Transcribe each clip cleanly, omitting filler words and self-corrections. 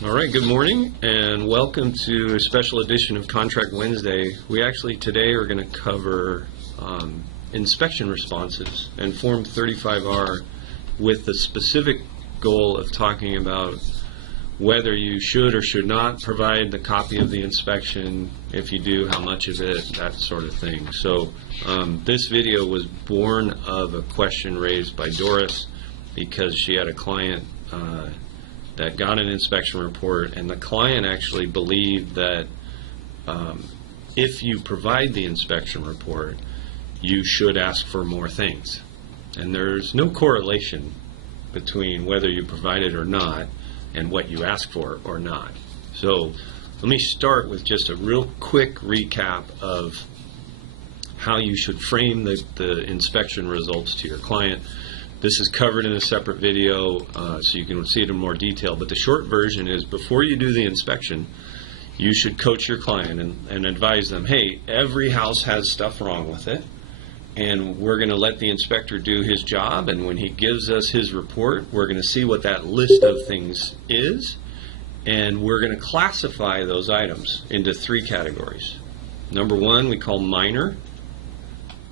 All right, good morning and welcome to a special edition of Contract Wednesday. We actually today are going to cover inspection responses and Form 35R with the specific goal of talking about whether you should or should not provide the copy of the inspection. If you do, how much of it, that sort of thing. So this video was born of a question raised by Doris because she had a client that got an inspection report, and the client actually believed that if you provide the inspection report, you should ask for more things. And there's no correlation between whether you provide it or not and what you ask for or not. So let me start with just a real quick recap of how you should frame the inspection results to your client. This is covered in a separate video, so you can see it in more detail. But the short version is, before you do the inspection, you should coach your client and advise them, hey, every house has stuff wrong with it, and we're going to let the inspector do his job, and when he gives us his report, we're going to see what that list of things is, and we're going to classify those items into three categories. Number one, we call minor.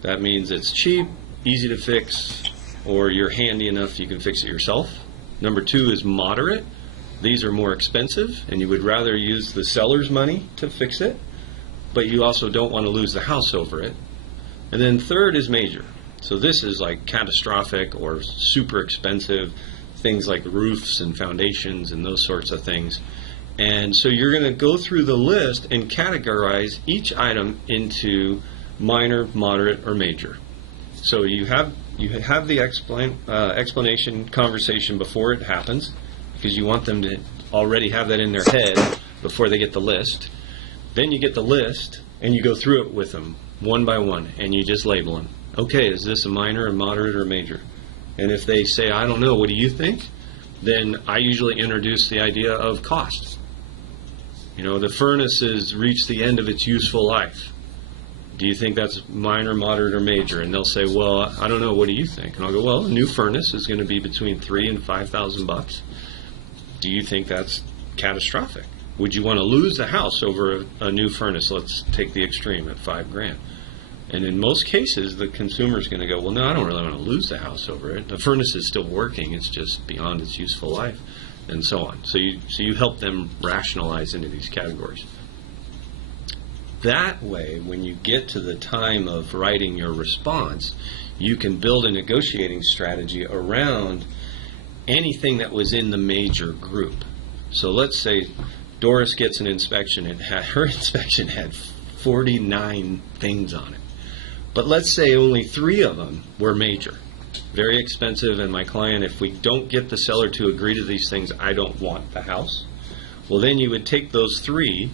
That means it's cheap, easy to fix, or you're handy enough you can fix it yourself. Number two is moderate. These are more expensive and you would rather use the seller's money to fix it, but you also don't want to lose the house over it. And then third is major. So this is like catastrophic or super expensive, things like roofs and foundations and those sorts of things. And so you're going to go through the list and categorize each item into minor, moderate, or major. So you have the explanation conversation before it happens, because you want them to already have that in their head before they get the list. Then you get the list and you go through it with them one by one and you just label them. Okay, is this a minor, a moderate, or a major? And if they say, I don't know, what do you think? Then I usually introduce the idea of cost. You know, the furnace has reached the end of its useful life. Do you think that's minor, moderate, or major? And they'll say, well, I don't know, what do you think? And I'll go, well, a new furnace is going to be between $3,000 and $5,000. Do you think that's catastrophic? Would you want to lose the house over a new furnace? Let's take the extreme at $5,000. And in most cases, the consumer's going to go, well, no, I don't really want to lose the house over it. The furnace is still working, it's just beyond its useful life, and so on. So you help them rationalize into these categories. That way, when you get to the time of writing your response, you can build a negotiating strategy around anything that was in the major group. So let's say Doris gets an inspection, and her inspection had 49 things on it. But let's say only 3 of them were major, very expensive, and my client, if we don't get the seller to agree to these things, I don't want the house. Well, then you would take those 3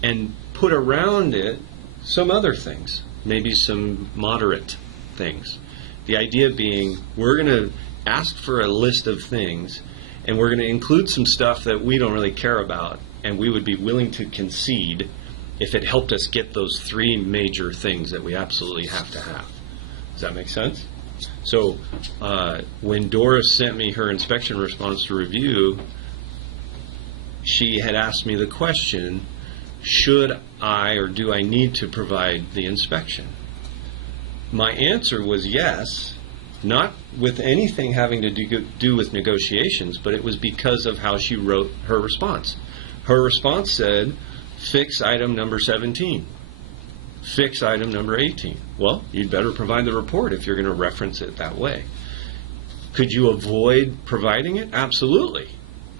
and put around it some other things, maybe some moderate things. The idea being, we're going to ask for a list of things, and we're going to include some stuff that we don't really care about, and we would be willing to concede if it helped us get those 3 major things that we absolutely have to have. Does that make sense? So when Doris sent me her inspection response to review, she had asked me the question, should I or do I need to provide the inspection? My answer was yes, not with anything having to do with negotiations, but it was because of how she wrote her response. Her response said, fix item number 17, fix item number 18. Well, you'd better provide the report if you're going to reference it that way. Could you avoid providing it? Absolutely.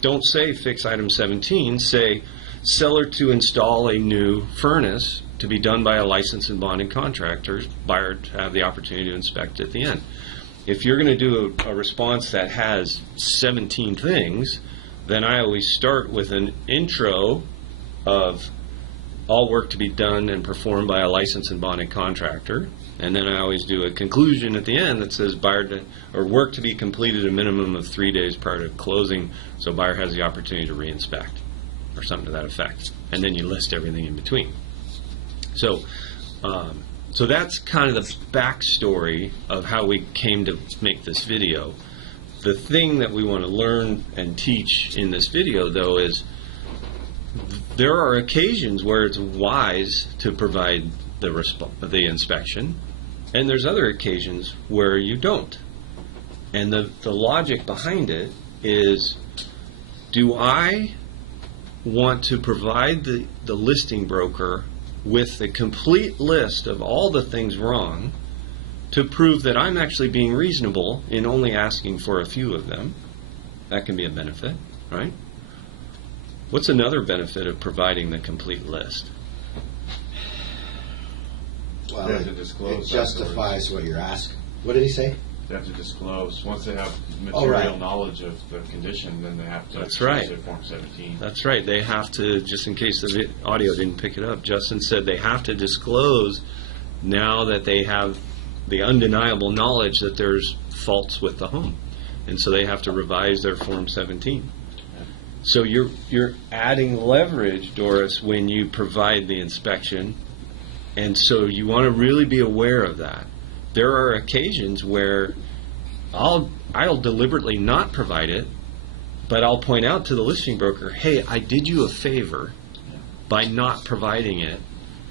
Don't say fix item 17, say seller to install a new furnace to be done by a licensed and bonded contractor, buyer to have the opportunity to inspect at the end. If you're going to do a response that has 17 things, then I always start with an intro of all work to be done and performed by a licensed and bonded contractor, and then I always do a conclusion at the end that says work to be completed a minimum of 3 days prior to closing, so buyer has the opportunity to re-inspect, or something to that effect. And then you list everything in between. So that's kind of the backstory of how we came to make this video. The thing that we want to learn and teach in this video, though, is there are occasions where it's wise to provide the inspection, and there's other occasions where you don't. And the logic behind it is, do I want to provide the listing broker with the complete list of all the things wrong to prove that I'm actually being reasonable in only asking for a few of them? That can be a benefit, right? What's another benefit of providing the complete list? Well, They have to disclose it justifies what you're asking. What did he say? They have to disclose, once they have Oh, material right. knowledge of the condition, then they have to. That's right. say Form 17. That's right. They have to, just in case the audio didn't pick it up, Justin said they have to disclose now that they have the undeniable knowledge that there's faults with the home. And so they have to revise their Form 17. So you're adding leverage, Doris, when you provide the inspection. And so you want to really be aware of that. There are occasions where I'll deliberately not provide it, but I'll point out to the listing broker, hey, I did you a favor by not providing it,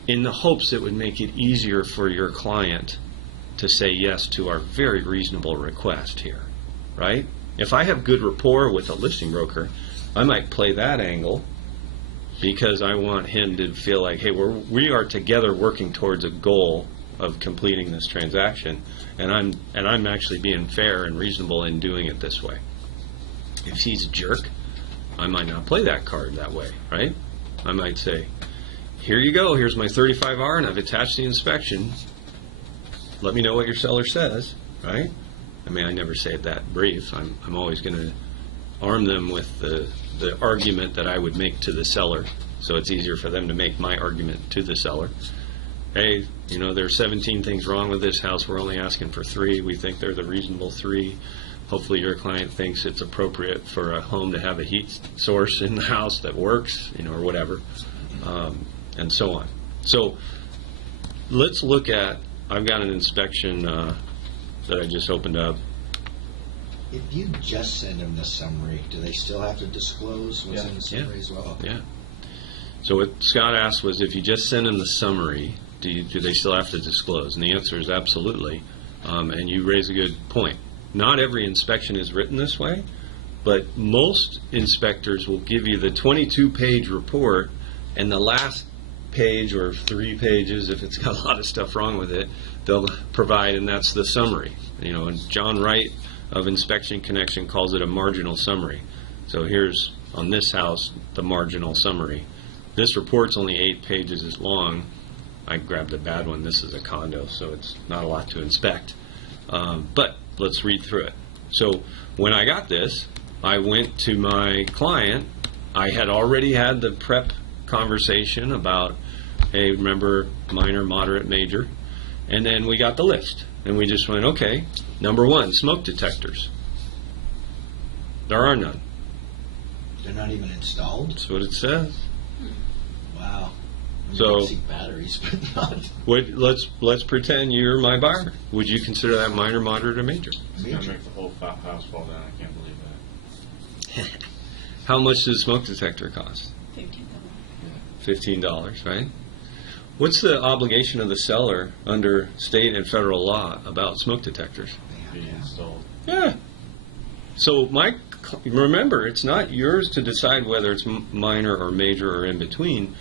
in the hopes it would make it easier for your client to say yes to our very reasonable request here, right? If I have good rapport with a listing broker, I might play that angle because I want him to feel like, hey, we are together working towards a goal of completing this transaction, and I'm actually being fair and reasonable in doing it this way. If he's a jerk, I might not play that card that way, right? I might say, here you go, here's my 35R, and I've attached the inspection. Let me know what your seller says, right? I mean, I never say it that brief. I'm always going to arm them with the argument that I would make to the seller, so it's easier for them to make my argument to the seller. Hey, you know, there are 17 things wrong with this house. We're only asking for 3. We think they're the reasonable 3. Hopefully your client thinks it's appropriate for a home to have a heat source in the house that works, you know, or whatever, and so on. So let's look at, I've got an inspection that I just opened up. If you just send them the summary, do they still have to disclose what's in the summary as well? Yeah. So what Scott asked was, if you just send them the summary, do they still have to disclose? And the answer is absolutely. And you raise a good point. Not every inspection is written this way, but most inspectors will give you the 22-page report, and the last page or 3 pages, if it's got a lot of stuff wrong with it, they'll provide, and that's the summary. You know, and John Wright of Inspection Connection calls it a marginal summary. So here's, on this house, the marginal summary. This report's only 8 pages long. I grabbed a bad one. This is a condo, so it's not a lot to inspect. But let's read through it. So when I got this, I went to my client. I had already had the prep conversation about, hey, remember, minor, moderate, major. And then we got the list. And we just went, okay, number 1, smoke detectors. There are none. They're not even installed? That's what it says. Wow. So- see batteries, but not Let's pretend you're my buyer. Would you consider that minor, moderate, or major? It's going to major. make the whole house fall down. I can't believe that. How much does a smoke detector cost? $15, right? What's the obligation of the seller under state and federal law about smoke detectors? Be installed. Yeah. So remember, it's not yours to decide whether it's minor or major or in between.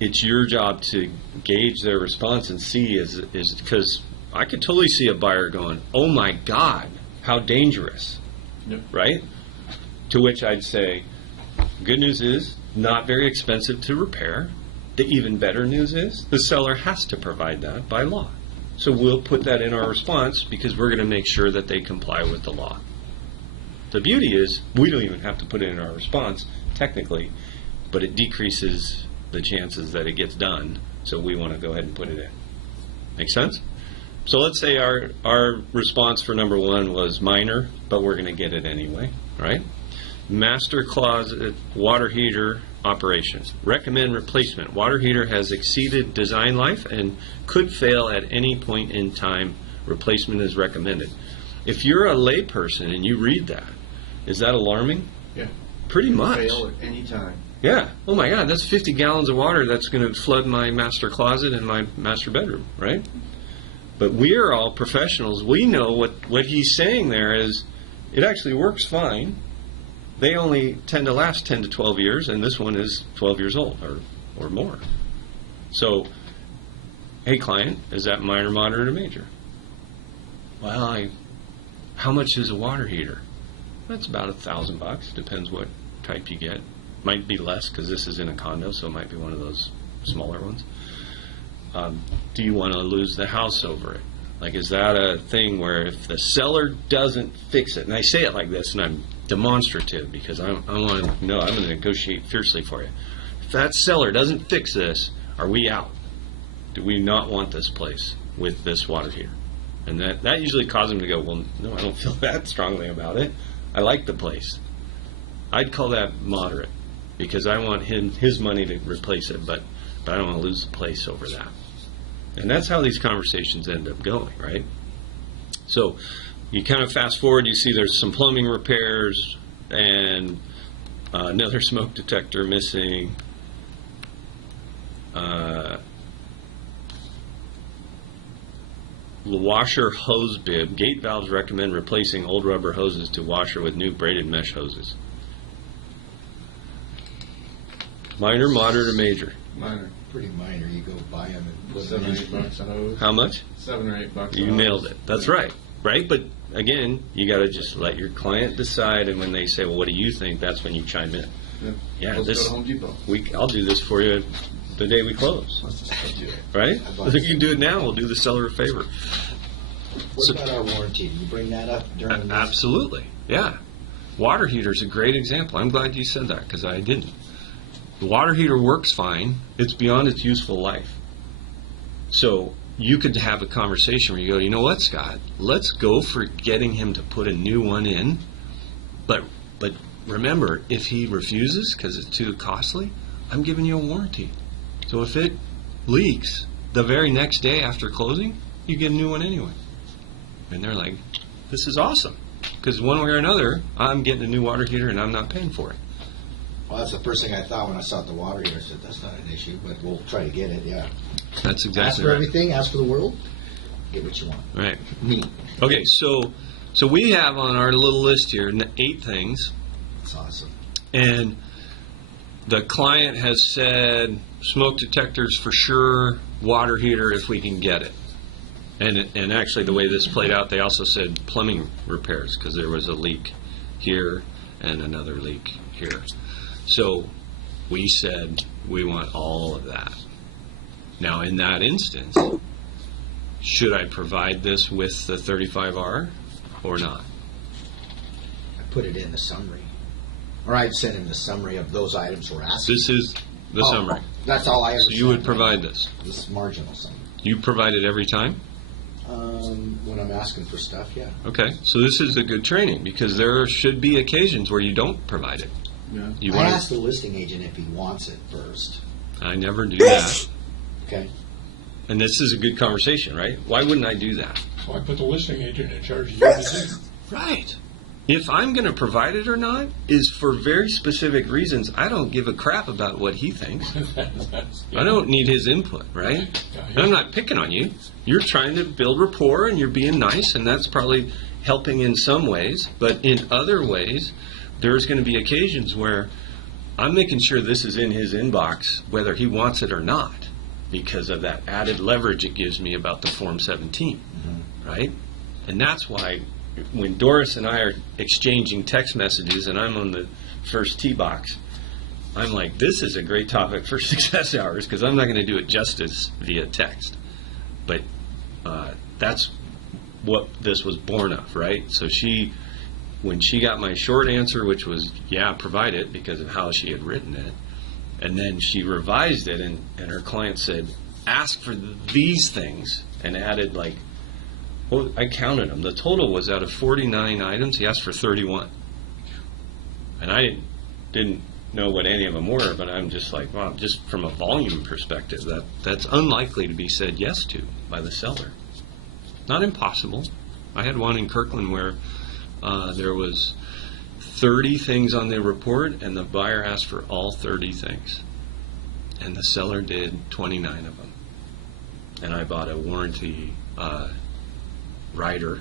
It's your job to gauge their response and see is because I could totally see a buyer going, oh my God, how dangerous, Yep. right? To which I'd say, good news is not very expensive to repair. The even better news is the seller has to provide that by law. So we'll put that in our response because we're going to make sure that they comply with the law. The beauty is we don't even have to put it in our response technically, but it decreases the chances that it gets done, so we want to go ahead and put it in. Make sense? So let's say our response for number 1 was minor, but we're going to get it anyway, right? Master closet water heater operation. Recommend replacement. Water heater has exceeded design life and could fail at any point in time. Replacement is recommended. if you're a layperson and you read that, is that alarming? Yeah. Pretty much. Fail at any time. Yeah. Oh my God, that's 50 gallons of water that's going to flood my master closet and my master bedroom, right? But we are all professionals. We know what he's saying there is it actually works fine. They only tend to last 10 to 12 years, and this one is 12 years old or more. So, hey, client, is that minor, moderate, or major? Well, how much is a water heater? That's about $1,000. Depends what type you get. Might be less because this is in a condo, so it might be one of those smaller ones. Do you want to lose the house over it? Like, is that a thing where if the seller doesn't fix it, and I say it like this, and I'm demonstrative because I want to know, I'm going to negotiate fiercely for you. If that seller doesn't fix this, are we out? Do we not want this place with this water heater? And that usually causes them to go, well, no, I don't feel that strongly about it. I like the place. I'd call that moderate because I want his money to replace it, but I don't want to lose the place over that. And that's how these conversations end up going, right? So you kind of fast forward, you see there's some plumbing repairs and another smoke detector missing. The washer hose bib. Gate valves recommend replacing old rubber hoses to washer with new braided mesh hoses. Minor, moderate, or major? Minor. Pretty minor. You go buy them and put them $7 or in. $8 a hose. How much? $7 or $8. You a hose. nailed it. That's right. Right? But again, you got to just let your client decide, and when they say, well, what do you think? That's when you chime in. Yep. Yeah, Let's this go to Home Depot. I'll do this for you the day we close. Let's just do it. Right? I'd like If to you can do it now, we'll do the seller a favor. What So- about our warranty? Did you bring that up during the Absolutely. Yeah. Water heater's a great example. I'm glad you said that because I didn't. The water heater works fine. It's beyond its useful life. So you could have a conversation where you go, you know what, Scott? Let's go for getting him to put a new one in. But remember, if he refuses because it's too costly, I'm giving you a warranty. So if it leaks the very next day after closing, you get a new one anyway. And they're like, this is awesome. Because one way or another, I'm getting a new water heater and I'm not paying for it. Well, that's the first thing I thought when I saw the water heater. I said, that's not an issue, but we'll try to get it, yeah. That's Ask exactly for right. everything, ask for the world, get what you want. Right. Me. Okay, so we have on our little list here 8 things, That's awesome. and the client has said smoke detectors for sure, water heater if we can get it. And actually, the way this played out, they also said plumbing repairs because there was a leak here and another leak here. So we said we want all of that. Now, in that instance, should I provide this with the 35R or not? I put it in the summary. Or I'd send him the summary of those items we're asking. This is the Oh, summary. That's all I ever So you would send. provide this. This marginal summary. You provide it every time? When I'm asking for stuff, yeah. Okay, so this is a good training because there should be occasions where you don't provide it. Yeah. You I want ask the listing agent if he wants it first. I never do that. Okay. And this is a good conversation, right? Why wouldn't I do that? So I put the listing agent in charge of you to do. Right. If I'm going to provide it or not is for very specific reasons. I don't give a crap about what he thinks. I don't need his input, right? And I'm not picking on you. You're trying to build rapport and you're being nice, and that's probably helping in some ways. But in other ways, there's going to be occasions where I'm making sure this is in his inbox, whether he wants it or not, because of that added leverage it gives me about the Form 17, right? And that's why when Doris and I are exchanging text messages and I'm on the first tee box, I'm like, this is a great topic for success hours because I'm not going to do it justice via text. But that's what this was born of, right? So when she got my short answer, which was, yeah, provide it because of how she had written it, and then she revised it and her client said, ask for these things, and added like, well, I counted them. The total was out of 49 items, he asked for 31. And I didn't know what any of them were, but I'm just like, wow, just from a volume perspective, that's unlikely to be said yes to by the seller. Not impossible, I had one in Kirkland where there was 30 things on the report, and the buyer asked for all 30 things. And the seller did 29 of them. And I bought a warranty rider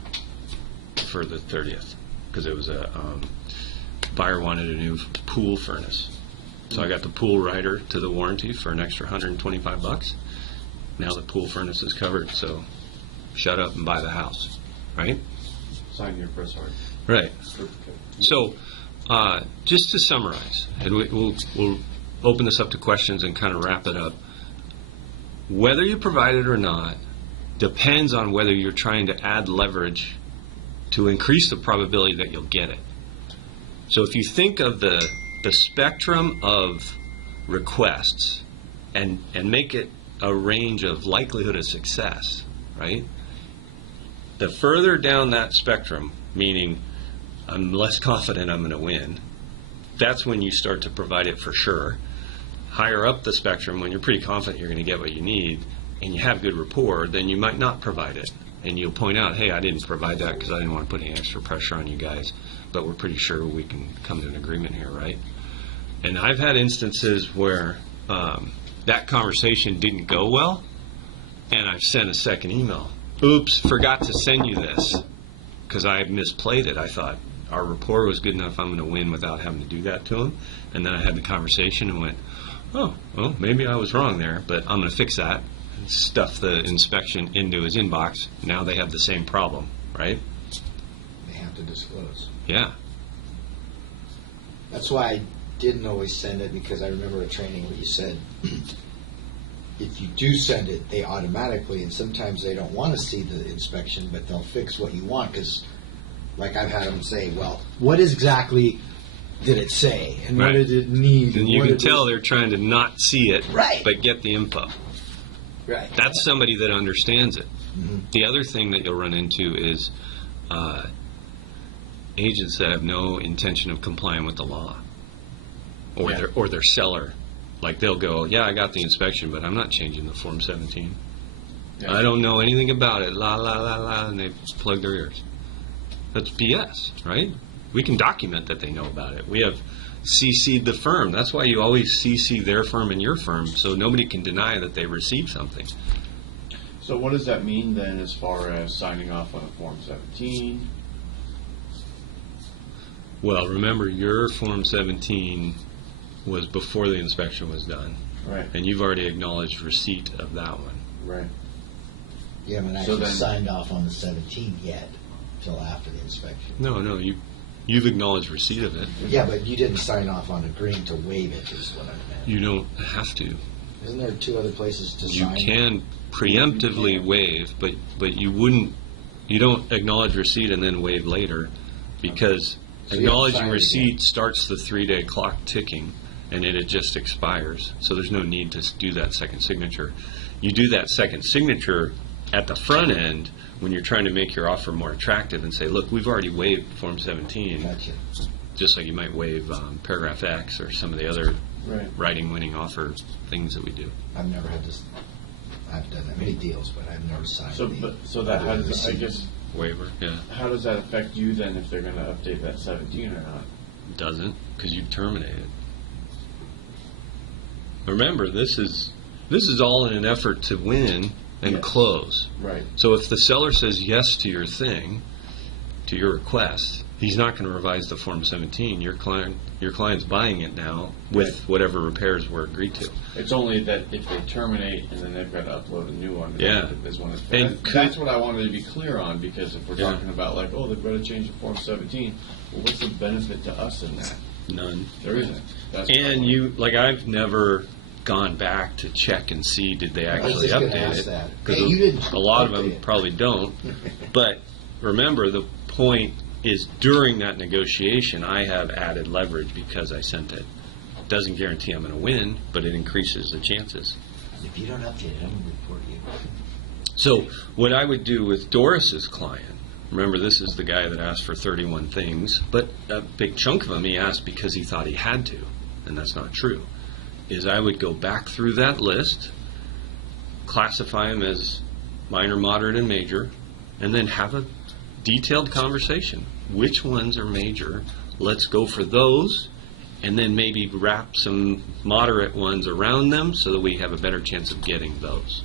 for the 30th, because it was a buyer wanted a new pool furnace. So I got the pool rider to the warranty for an extra $125. Now the pool furnace is covered, so shut up and buy the house, right? Sign your press hard. Right. So, just to summarize, and we'll open this up to questions and kind of wrap it up. Whether you provide it or not depends on whether you're trying to add leverage to increase the probability that you'll get it. So if you think of the spectrum of requests and make it a range of likelihood of success, right? The further down that spectrum, meaning I'm less confident I'm going to win, that's when you start to provide it for sure. Higher up the spectrum, when you're pretty confident you're going to get what you need and you have good rapport, then you might not provide it. And you'll point out, hey, I didn't provide that because I didn't want to put any extra pressure on you guys, but we're pretty sure we can come to an agreement here, right? And I've had instances where that conversation didn't go well, and I've sent a second email. Oops, forgot to send you this because I misplayed it. I thought our rapport was good enough I'm going to win without having to do that to him. And then I had the conversation and went, oh, well, maybe I was wrong there, but I'm going to fix that. Stuff the inspection into his inbox. Now they have the same problem, right? They have to disclose. Yeah. That's why I didn't always send it, because I remember a training where you said, if you do send it, they automatically, and sometimes they don't want to see the inspection, but they'll fix what you want, because like I've had them say, well, what exactly did it say? And Right. what did it need? And you what can did tell it- they're trying to not see it, Right. but get the info. Right. That's somebody that understands it. Mhm. The other thing that you'll run into is agents that have no intention of complying with the law, or Yeah. their seller. Like they'll go, yeah, I got the inspection, but I'm not changing the Form 17. Yeah. I don't know anything about it. La la la la, and they plug their ears. That's BS, right? We can document that they know about it. We have CC'd the firm. That's why you always CC their firm and your firm, so nobody can deny that they received something. So what does that mean then as far as signing off on a Form 17? Well, remember, your Form 17 was before the inspection was done, Right, and you've already acknowledged receipt of that one. right. You haven't So actually then- signed off on the 17 yet, till after the inspection. No, you've acknowledged receipt of it. Yeah, but you didn't sign off on agreeing to waive it, is what I meant. You don't have to. Isn't there two other places to You sign? can preemptively waive, but you don't acknowledge receipt and then waive later, because So you haven't acknowledging signed it receipt starts the 3-day clock ticking, and it just expires. So there's no need to do that second signature. You do that second signature at the front end when you're trying to make your offer more attractive and say, look, we've already waived Form 17, Gotcha. just like you might waive paragraph X or some of the other Right. writing winning offer things that we do. I've never had this, I've done that many deals, but I've never signed So, the. so that, how does, I receipt. guess, Waiver, yeah. how does that affect you then if they're gonna update that 17 or not? Doesn't, because you terminated. Remember, this is all in an effort to win and Yes. close. Right. So if the seller says yes to your thing, to your request, he's not going to revise the Form 17. Your client's buying it now with Right. whatever repairs were agreed to. It's only that if they terminate and then they've got to upload a new one. Yeah. Is when it's, And that's what I wanted to be clear on, because if we're Yeah. talking about like, oh, they've got to change the Form 17, well, what's the benefit to us in that? None. There isn't. That's what I And wanted. I've never gone back to check and see did they I was actually just gonna update ask it. that. Because Hey, you didn't a lot of them update it. probably don't. But remember, the point is during that negotiation, I have added leverage because I sent it. Doesn't guarantee I'm going to win, but it increases the chances. If you don't update it, I'm gonna report you. So what I would do with Doris's client, remember this is the guy that asked for 31 things, but a big chunk of them he asked because he thought he had to, and that's not true, is I would go back through that list, classify them as minor, moderate, and major, and then have a detailed conversation. Which ones are major? Let's go for those, and then maybe wrap some moderate ones around them so that we have a better chance of getting those.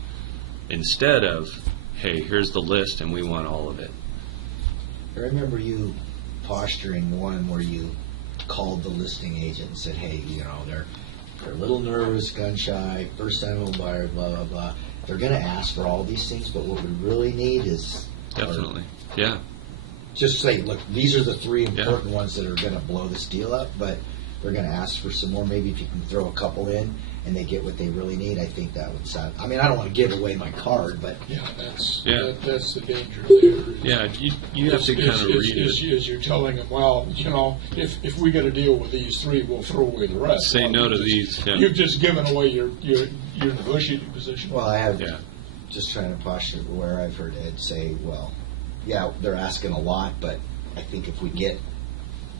Instead of, hey, here's the list and we want all of it. I remember you posturing one where you called the listing agent and said, hey, they're a little nervous, gun shy, first time home buyer, blah, blah, blah. They're going to ask for all these things, but what we really need is... Definitely, yeah. Just say, look, these are the three important ones that are going to blow this deal up, but they're going to ask for some more. Maybe if you can throw a couple in and they get what they really need, I think that would sound... I mean, I don't want to give away my card, but... Yeah, that's the danger there. Yeah, you have to kind of read it. Is you're telling them, well, if we got to deal with these three, we'll throw away the rest. Say no to these. Yeah. You've just given away your negotiating position. Well, I have Yeah. just trying to posture where I've heard Ed say, well, yeah, they're asking a lot, but I think if we get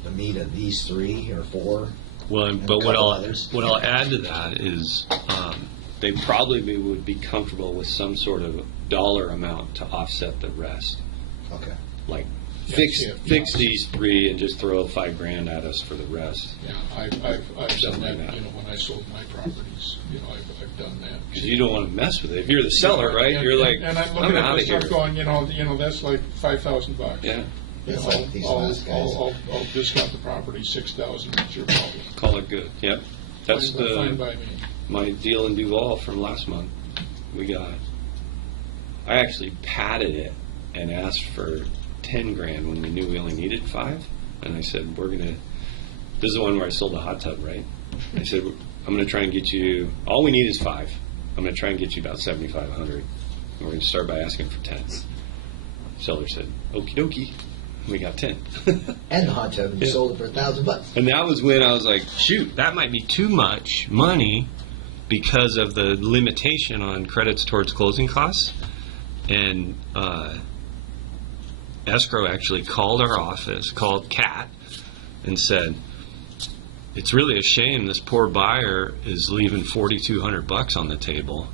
the meat of these 3 or 4... Well, and but a what couple I'll others. what I'll add to that is they probably would be comfortable with some sort of dollar amount to offset the rest. Okay. Like Yes, fix these 3 and just throw $5,000 at us for the rest. Yeah, I've done Something that, like that. when I sold my properties, I've done that. Because you don't want to mess with it. If you're the seller, right? And- You're like, and I'm I'm looking at out of this here. stuff going, that's like $5,000. Yeah, It's like these last guys. I'll discount the property $6,000. It's your problem. call it good. Yep, that's Fine by me. my deal in Duval from last month. I actually padded it and asked for $10,000 when we knew we only needed 5. And I said, this is the one where I sold the hot tub, right? I said, I'm going to try and get you, all we need is 5. I'm going to try and get you about $7,500. And we're going to start by asking for 10. Seller said, okie dokie. We got 10. And the hot tub, and you Yeah. sold it for $1,000. And that was when I was like, shoot, that might be too much money because of the limitation on credits towards closing costs. And escrow actually called our office, called Cat, and said, it's really a shame this poor buyer is leaving $4,200 on the table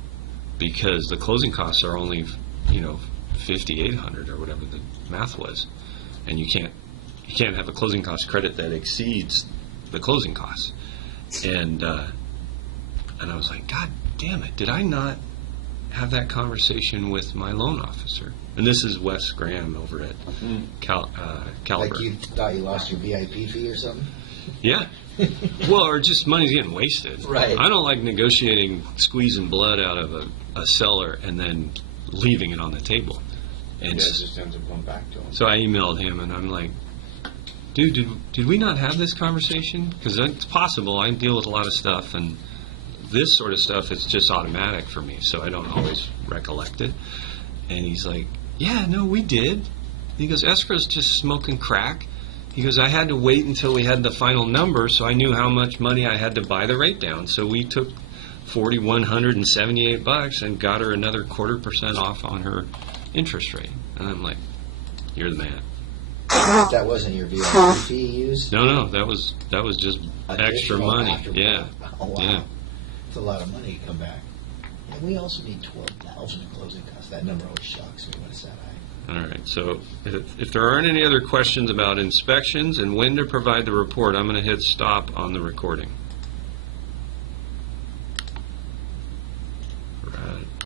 because the closing costs are only, $5,800 or whatever the math was. And you can't have a closing cost credit that exceeds the closing costs. And I was like, God damn it, did I not have that conversation with my loan officer? And this is Wes Graham over at Caliber. Like you thought you lost your VIP fee or something? Yeah. Well, or just money's getting wasted. Right. I don't like negotiating, squeezing blood out of a seller and then leaving it on the table. And It just ends up going back to them. so I emailed him, and I'm like, dude, did we not have this conversation? Because it's possible. I deal with a lot of stuff, and this sort of stuff, it's just automatic for me, so I don't always recollect it. And he's like, yeah, no, we did. He goes, escrow's just smoking crack. He goes, I had to wait until we had the final number, so I knew how much money I had to buy the rate down. So we took $4,178 and got her another 0.25% off on her interest rate. And I'm like, you're the man. That wasn't your VIP fee used? No, that was just extra Additional money. afterpay. Yeah. Oh, wow. Yeah. It's a lot of money to come back. And we also need $12,000 in closing costs. That number always shocks me when it's that high. All right. So if there aren't any other questions about inspections and when to provide the report, I'm going to hit stop on the recording.